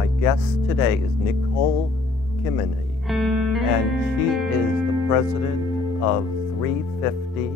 My guest today is Nicole Kemeny, and she is the president of 350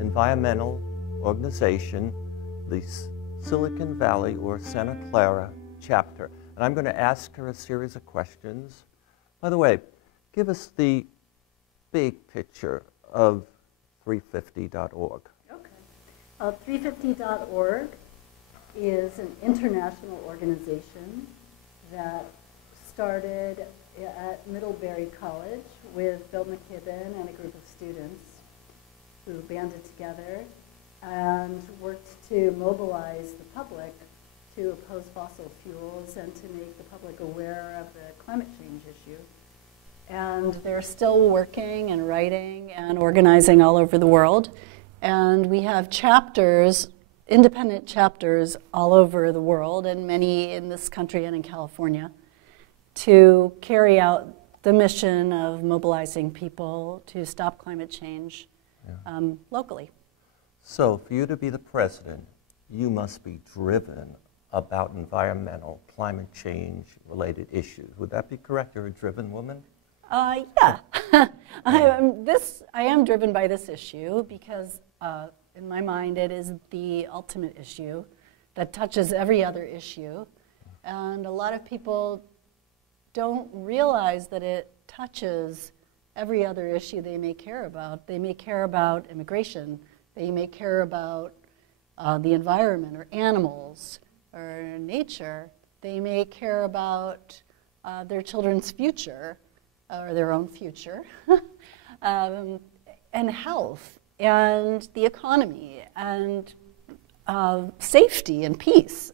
Environmental Organization, the Silicon Valley or Santa Clara chapter. And I'm going to ask her a series of questions. By the way, give us the big picture of 350.org. Okay. 350.org is an international organization that started at Middlebury College with Bill McKibben and a group of students who banded together and worked to mobilize the public to oppose fossil fuels and to make the public aware of the climate change issue. And they're still working and writing and organizing all over the world. And we have chapters, independent chapters all over the world, and many in this country and in California, to carry out the mission of mobilizing people to stop climate change locally. So for you to be the president, you must be driven about environmental, climate change related issues. Would that be correct? You're a driven woman? Yeah. I am driven by this issue because in my mind it is the ultimate issue that touches every other issue. And a lot of people don't realize that it touches every other issue they may care about. They may care about immigration. They may care about the environment or animals or nature. They may care about their children's future or their own future, and health and the economy and safety and peace.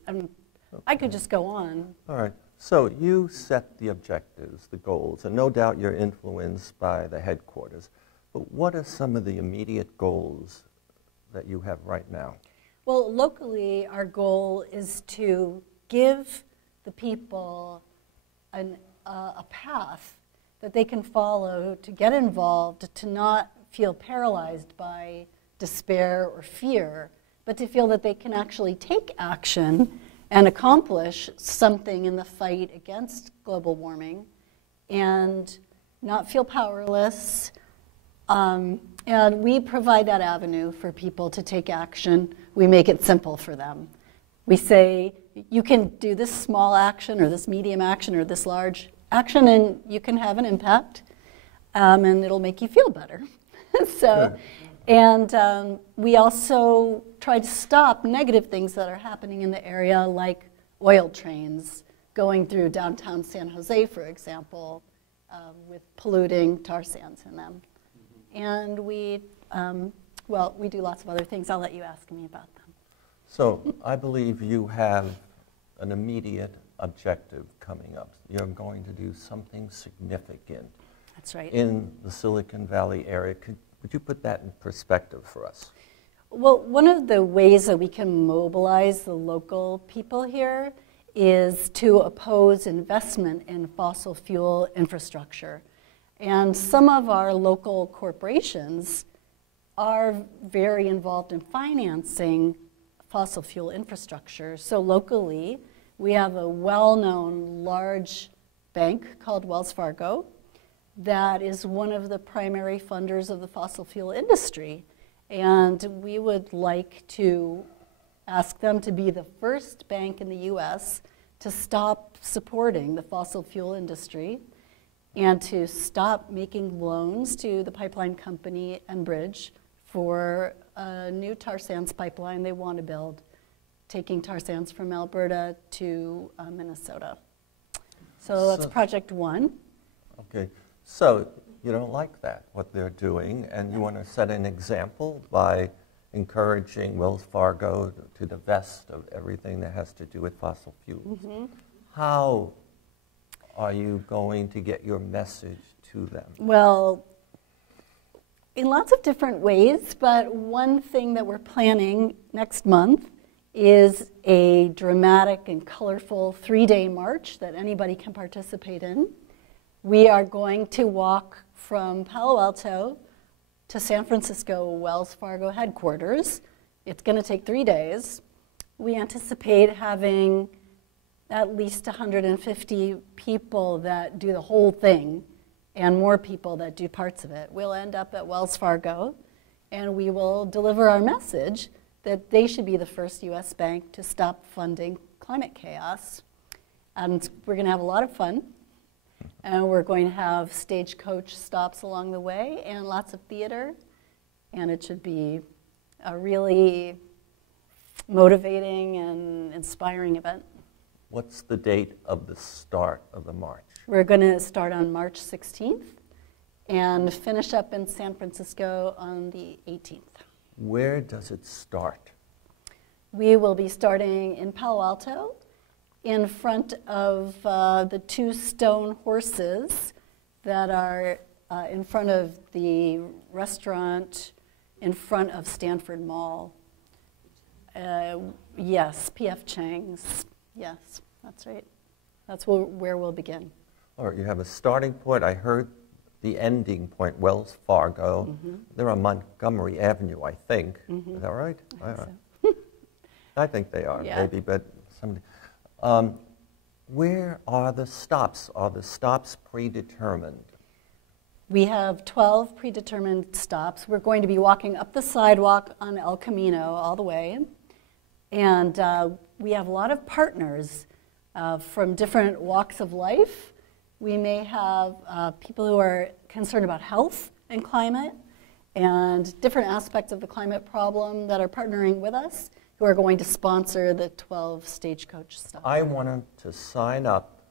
I could just go on. All right. So you set the objectives, the goals, and no doubt you're influenced by the headquarters. But what are some of the immediate goals that you have right now? Well, locally, our goal is to give the people a path that they can follow to get involved, to not feel paralyzed by despair or fear, but to feel that they can actually take action and accomplish something in the fight against global warming and not feel powerless. And we provide that avenue for people to take action. We make it simple for them. We say, you can do this small action or this medium action or this large action and you can have an impact and it'll make you feel better. So, and we also try to stop negative things that are happening in the area, like oil trains going through downtown San Jose, for example, with polluting tar sands in them. And we do lots of other things. I'll let you ask me about them. So I believe you have an immediate objective coming up. You're going to do something significant. That's right. In the Silicon Valley area. Would you put that in perspective for us? Well, one of the ways that we can mobilize the local people here is to oppose investment in fossil fuel infrastructure. And some of our local corporations are very involved in financing fossil fuel infrastructure. So locally, we have a well-known large bank called Wells Fargo that is one of the primary funders of the fossil fuel industry. And we would like to ask them to be the first bank in the US to stop supporting the fossil fuel industry and to stop making loans to the pipeline company Enbridge for a new tar sands pipeline they want to build, taking tar sands from Alberta to Minnesota. So that's project one. Okay, so you don't like that, what they're doing, and you want to set an example by encouraging Wells Fargo to divest of everything that has to do with fossil fuels. Mm-hmm. How are you going to get your message to them? Well, in lots of different ways, but one thing that we're planning next month is a dramatic and colorful 3-day march that anybody can participate in. We are going to walk from Palo Alto to San Francisco Wells Fargo headquarters. It's going to take 3 days. We anticipate having at least 150 people that do the whole thing and more people that do parts of it. We'll end up at Wells Fargo, and we will deliver our message that they should be the first U.S. bank to stop funding climate chaos. And we're going to have a lot of fun. And we're going to have Stagecoach stops along the way and lots of theater. And it should be a really motivating and inspiring event. What's the date of the start of the march? We're going to start on March 16th and finish up in San Francisco on the 18th. Where does it start? We will be starting in Palo Alto in front of the two stone horses that are in front of the restaurant in front of Stanford Mall. Yes, P.F. Chang's. Yes, that's right. That's where we'll begin. All right, you have a starting point. I heard the ending point, Wells Fargo. Mm-hmm. They're on Montgomery Avenue, I think. Mm-hmm. Is that right? I think so. I think they are, Yeah. maybe, but somebody. Where are the stops? Are the stops predetermined? We have 12 predetermined stops. We're going to be walking up the sidewalk on El Camino all the way. And we have a lot of partners from different walks of life. We may have people who are concerned about health and climate and different aspects of the climate problem that are partnering with us, who are going to sponsor the 12 Stagecoach stops. I wanted to sign up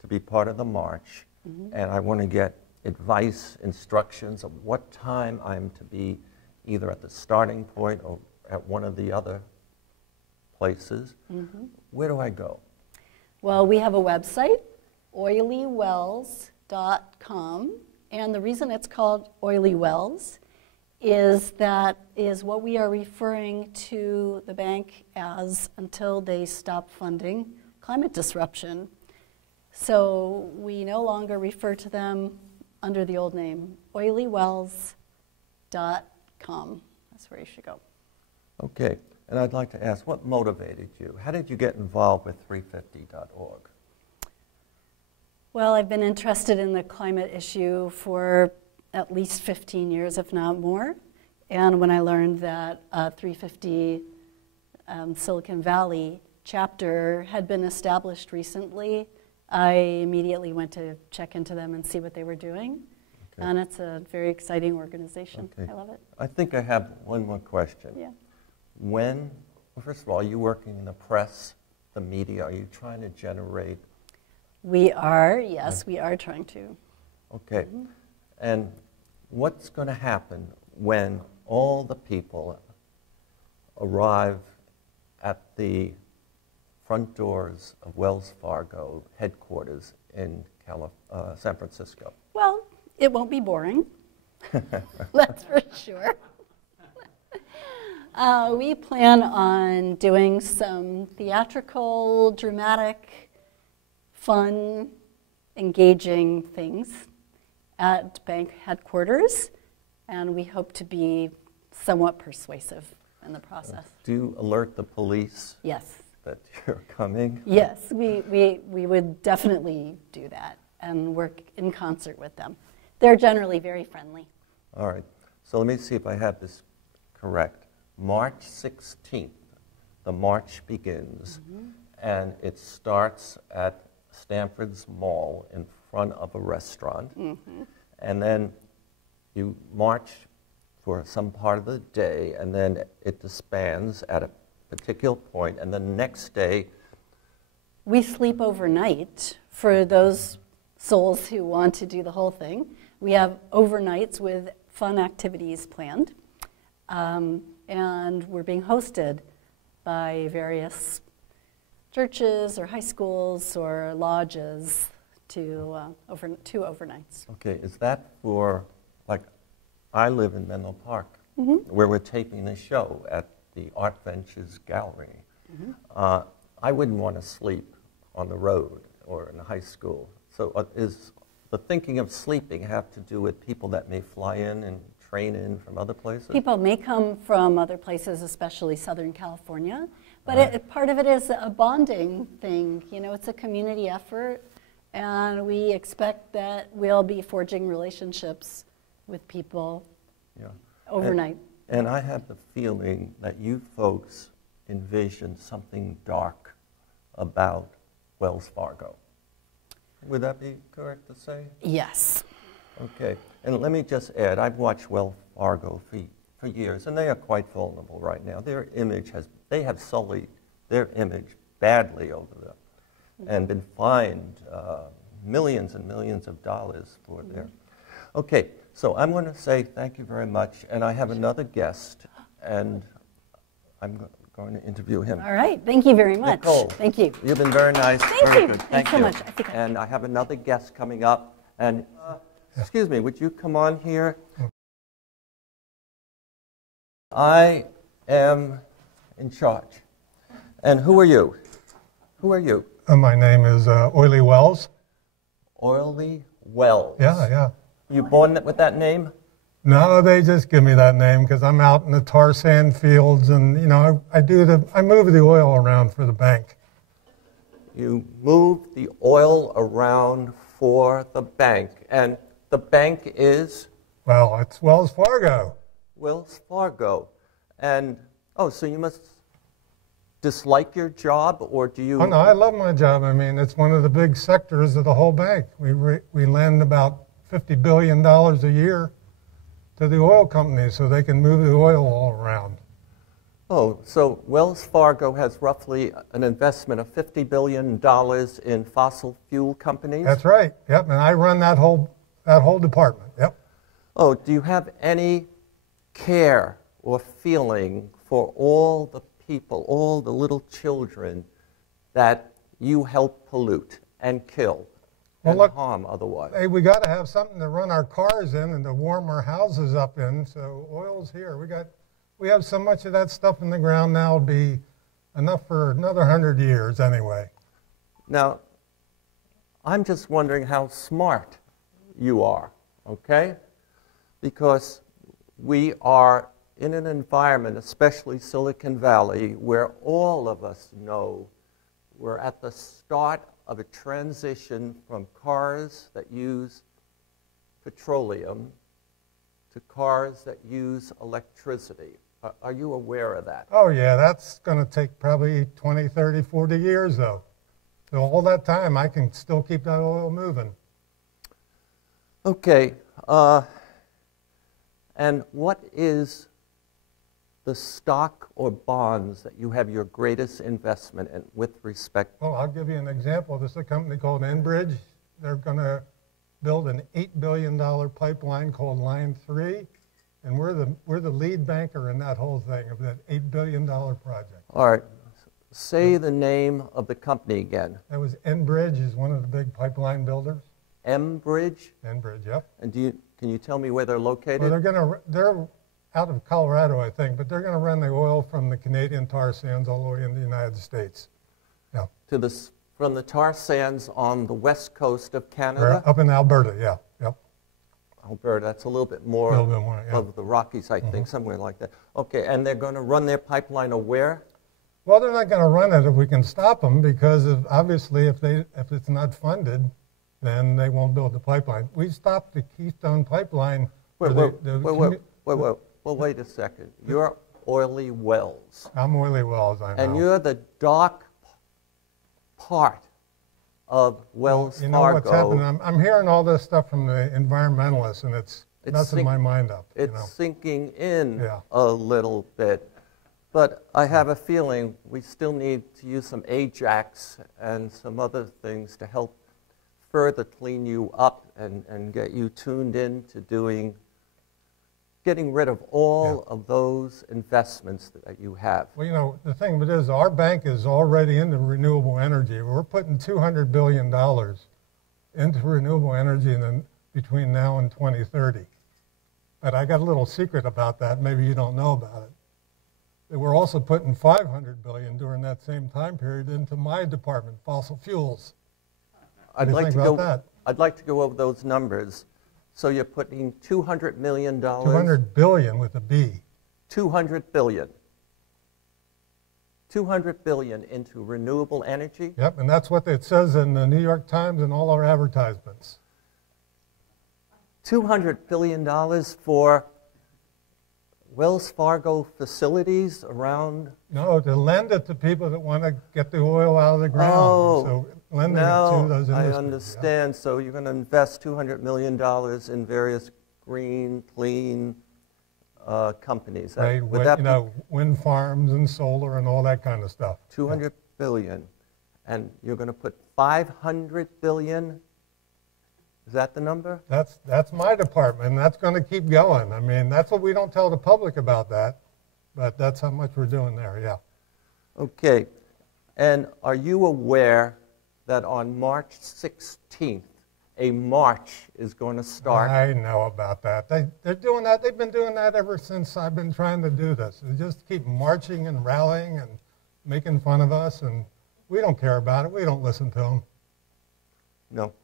to be part of the march, and I want to get advice, instructions of what time I'm to be either at the starting point or at one of the other places. Where do I go? Well, we have a website, oilywells.com, and the reason it's called Oily Wells is what we are referring to the bank as until they stop funding climate disruption. So we no longer refer to them under the old name, oilywells.com. That's where you should go. Okay, and I'd like to ask, what motivated you? How did you get involved with 350.org? Well, I've been interested in the climate issue for at least 15 years, if not more. And when I learned that 350 Silicon Valley chapter had been established recently, I immediately went to check into them and see what they were doing. Okay. And it's a very exciting organization. Okay. I love it. I think I have one more question. Yeah. Well, first of all, are you working in the press, the media? Are you trying to generate? We are, yes, we are trying to. Okay. And what's going to happen when all the people arrive at the front doors of Wells Fargo headquarters in San Francisco? Well, it won't be boring. That's for sure. We plan on doing some theatrical, dramatic, fun, engaging things at bank headquarters, and we hope to be somewhat persuasive in the process. Do you alert the police? Yes. That you're coming? Yes, we would definitely do that and work in concert with them. They're generally very friendly. All right. So let me see if I have this correct. March 16th, the march begins, and it starts at Stanford's Mall in front of a restaurant, and then you march for some part of the day, and then it disbands at a particular point, and the next day we sleep overnight for those souls who want to do the whole thing. We have overnights with fun activities planned, and we're being hosted by various churches or high schools or lodges to two overnights. Okay, is that for, like, I live in Menlo Park, where we're taping the show at the Art Ventures Gallery. I wouldn't want to sleep on the road or in a high school. So is the thinking of sleeping have to do with people that may fly in train in from other places? People may come from other places, especially Southern California, but part of it is a bonding thing. You know, it's a community effort, and we expect that we'll be forging relationships with people overnight. And I have the feeling that you folks envision something dark about Wells Fargo. Would that be correct to say? Yes. Okay, and let me just add, I've watched Wells Fargo for years, and they are quite vulnerable right now. Their image they have sullied their image badly over them and been fined millions and millions of dollars for their. Okay, so I'm going to say thank you very much, and I have another guest, and I'm going to interview him. All right, thank you very much. Nicole, thank you. You've been very nice. Thank very you. Good. Thanks so much. And I have another guest coming up, and excuse me, would you come on here? I am in charge. And who are you? Who are you? My name is Oily Wells. Oily Wells. Yeah. You born with that name? No, they just give me that name because I'm out in the tar sand fields, and you know I move the oil around for the bank. You move the oil around for the bank, and the bank is? Well, it's Wells Fargo. Wells Fargo, and so you must dislike your job, or do you? Oh no, I love my job. I mean, it's one of the big sectors of the whole bank. We lend about $50 billion a year to the oil companies so they can move the oil all around. Oh, so Wells Fargo has roughly an investment of $50 billion in fossil fuel companies? That's right. Yep, and I run that whole department. Yep. Oh, do you have any care or feeling for all the people, all the little children that you help pollute and kill? And harm otherwise. Hey, we got to have something to run our cars in and to warm our houses up in. So oil's here. We have so much of that stuff in the ground now, it'll be enough for another 100 years anyway. Now, I'm just wondering how smart you are, okay? Because we are in an environment, especially Silicon Valley, where all of us know we're at the start of a transition from cars that use petroleum to cars that use electricity. Are you aware of that? Oh yeah, that's going to take probably 20, 30, 40 years though. So all that time I can still keep that oil moving. Okay, and what is the stock or bonds that you have your greatest investment in with respect? Well, I'll give you an example. There's a company called Enbridge. They're going to build an $8 billion pipeline called Line 3, and we're the lead banker in that whole thing of that $8 billion project. All right. Say the name of the company again. That was Enbridge, is one of the big pipeline builders. Enbridge? Enbridge, yep. And can you tell me where they're located? Well, they're out of Colorado, I think, but they're going to run the oil from the Canadian tar sands all the way into the United States. Yeah. From the tar sands on the west coast of Canada? Up in Alberta, yeah. Yep. Alberta, that's a little bit more, yeah. of the Rockies, I think, somewhere like that. Okay, and they're going to run their pipeline to where? Well, they're not going to run it if we can stop them, because obviously if it's not funded, then they won't build the pipeline. We stopped the Keystone pipeline. Wait a second. You're Oily Wells. I'm Oily Wells, I know. And you're the dark part of Wells Fargo. You know what's happening? I'm hearing all this stuff from the environmentalists, and it's messing my mind up. It's sinking in a little bit. But I have a feeling we still need to use some Ajax and some other things to help further clean you up and get you tuned in to getting rid of all of those investments that you have. Well, you know, the thing of it is, our bank is already into renewable energy. We're putting $200 billion into renewable energy between now and 2030. But I got a little secret about that. Maybe you don't know about it. We're also putting $500 billion during that same time period into my department, fossil fuels. I'd like to go over those numbers. So you're putting $200 million. 200 billion with a B. 200 billion. 200 billion into renewable energy? Yep, and that's what it says in the New York Times and all our advertisements. $200 billion for Wells Fargo facilities around? No, to lend it to people that want to get the oil out of the ground. Oh, so lending it to those I industries. understand. Yeah. So you're going to invest $200 million in various green, clean companies. Right, wind farms and solar and all that kind of stuff. 200 billion. And you're going to put 500 billion? Is that the number? That's my department, and that's going to keep going. I mean, that's what we don't tell the public about that, but that's how much we're doing there, yeah. Okay. And are you aware that on March 16th, a march is going to start? I know about that. They're doing that. They've been doing that ever since I've been trying to do this. They just keep marching and rallying and making fun of us, and we don't care about it. We don't listen to them. No.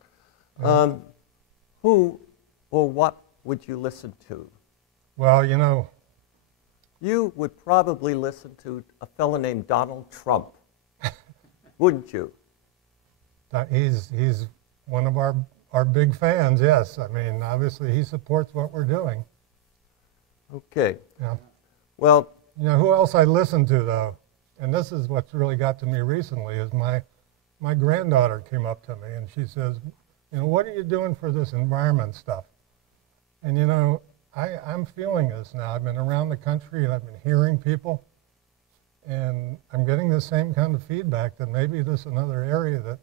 Who or what would you listen to? Well, you know. You would probably listen to a fellow named Donald Trump, wouldn't you? He's one of our big fans, yes. I mean, obviously he supports what we're doing. Okay. Yeah. Well, you know, who else I listen to, though, and this is what's really got to me recently, is my granddaughter came up to me and she says, you know, what are you doing for this environment stuff? And, you know, I'm feeling this now. I've been around the country and I've been hearing people, and I'm getting the same kind of feedback that maybe this is another area that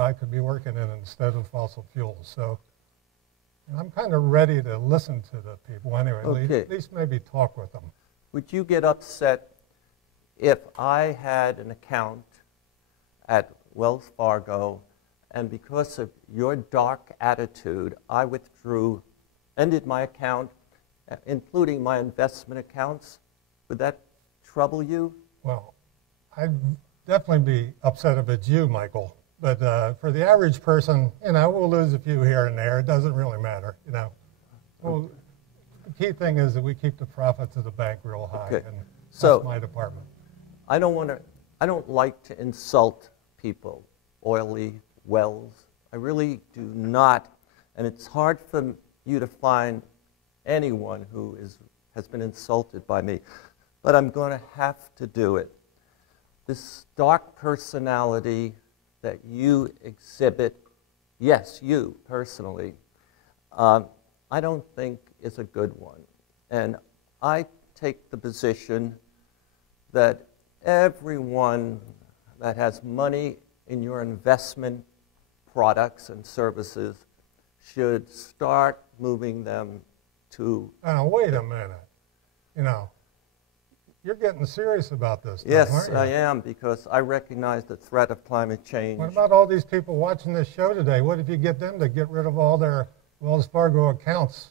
I could be working in instead of fossil fuels. So I'm kind of ready to listen to the people anyway, okay. At least maybe talk with them. Would you get upset if I had an account at Wells Fargo, and because of your dark attitude, I ended my account, including my investment accounts? Would that trouble you? Well, I'd definitely be upset if it's you, Michael. But for the average person, you know, we'll lose a few here and there. It doesn't really matter, you know. Well, the key thing is that we keep the profits of the bank real high, okay. And so that's my department. I don't like to insult people, oily wells. I really do not, and it's hard for you to find anyone who has been insulted by me, but I'm going to have to do it. This dark personality that you exhibit, yes, you personally, I don't think is a good one. And I take the position that everyone that has money in your investment products and services should start moving them to... Now, wait a minute. You know, you're getting serious about this, yes, aren't you? I am, because I recognize the threat of climate change. What about all these people watching this show today? What if you get them to get rid of all their Wells Fargo accounts?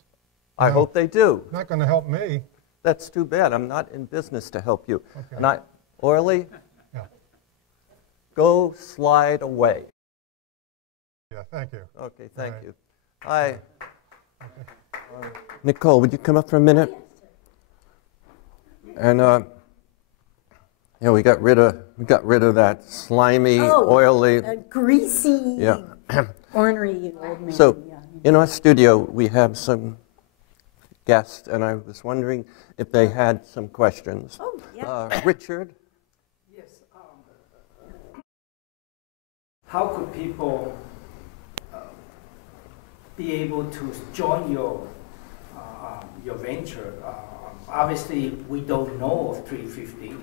I hope they do. Not going to help me. That's too bad. I'm not in business to help you. Okay. And Orly, yeah. Go slide away. Yeah, thank you. Okay, thank right. you. Hi. Okay. Nicole, would you come up for a minute? And yeah, we got rid of that slimy, oily, greasy, yeah. ornery old man. So, yeah. in our studio, we have some guests, and I was wondering if they had some questions. Oh, yeah. Richard? Yes. How could people be able to join your venture? Obviously, we don't know of 350.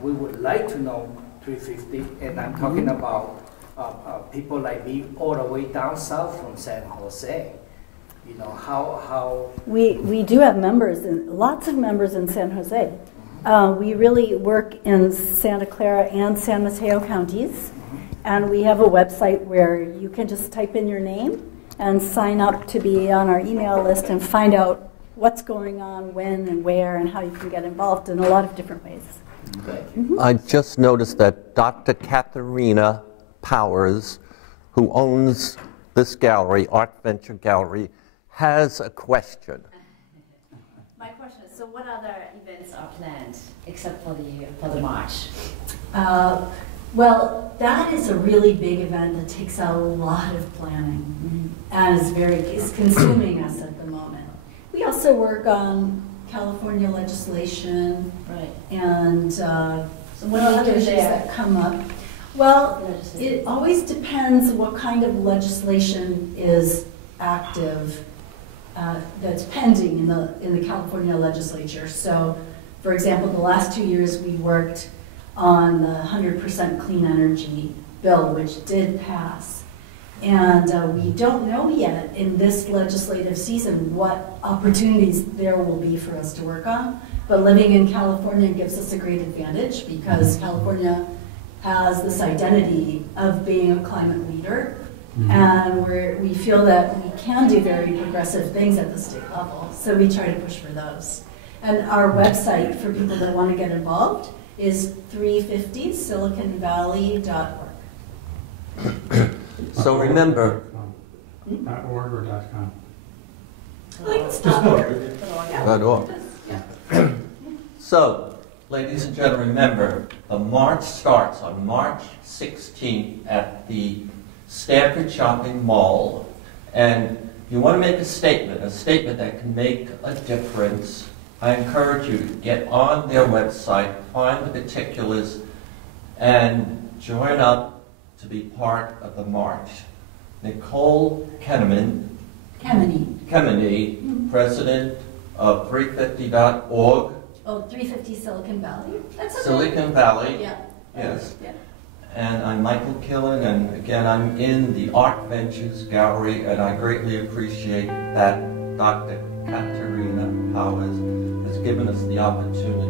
We would like to know 350, and I'm talking about people like me all the way down south from San Jose. You know, how... We do have members, lots of members in San Jose. We really work in Santa Clara and San Mateo counties, and we have a website where you can just type in your name and sign up to be on our email list and find out what's going on, when and where, and how you can get involved in a lot of different ways. I just noticed that Dr. Katharina Powers, who owns this gallery, Art Venture Gallery, has a question. My question is, so what other events are planned except for the march? Well, that is a really big event that takes a lot of planning and is consuming us at the moment. We also work on California legislation, Right. And So what do you do issues there? that come up. Well, it always depends what kind of legislation is active that's pending in the California legislature. So, for example, the last 2 years we worked on the 100% clean energy bill, which did pass. And we don't know yet in this legislative season what opportunities there will be for us to work on. But living in California gives us a great advantage because California has this identity of being a climate leader. And we feel that we can do very progressive things at the state level. So we try to push for those. And our website for people that want to get involved is 350siliconvalley.org. So remember, .org or .com? I think it's .org. .org. So, ladies and gentlemen, remember, the march starts on March 16th at the Stanford Shopping Mall, and you want to make a statement that can make a difference. I encourage you to get on their website, find the particulars, and join up to be part of the march. Nicole Kemeny, president of 350.org. Oh, 350 Silicon Valley? That's okay. Silicon Valley. Yeah. Yes. Yeah. And I'm Michael Killen, and again, I'm in the Art Ventures Gallery, and I greatly appreciate that Dr. Katerina Powers has given us the opportunity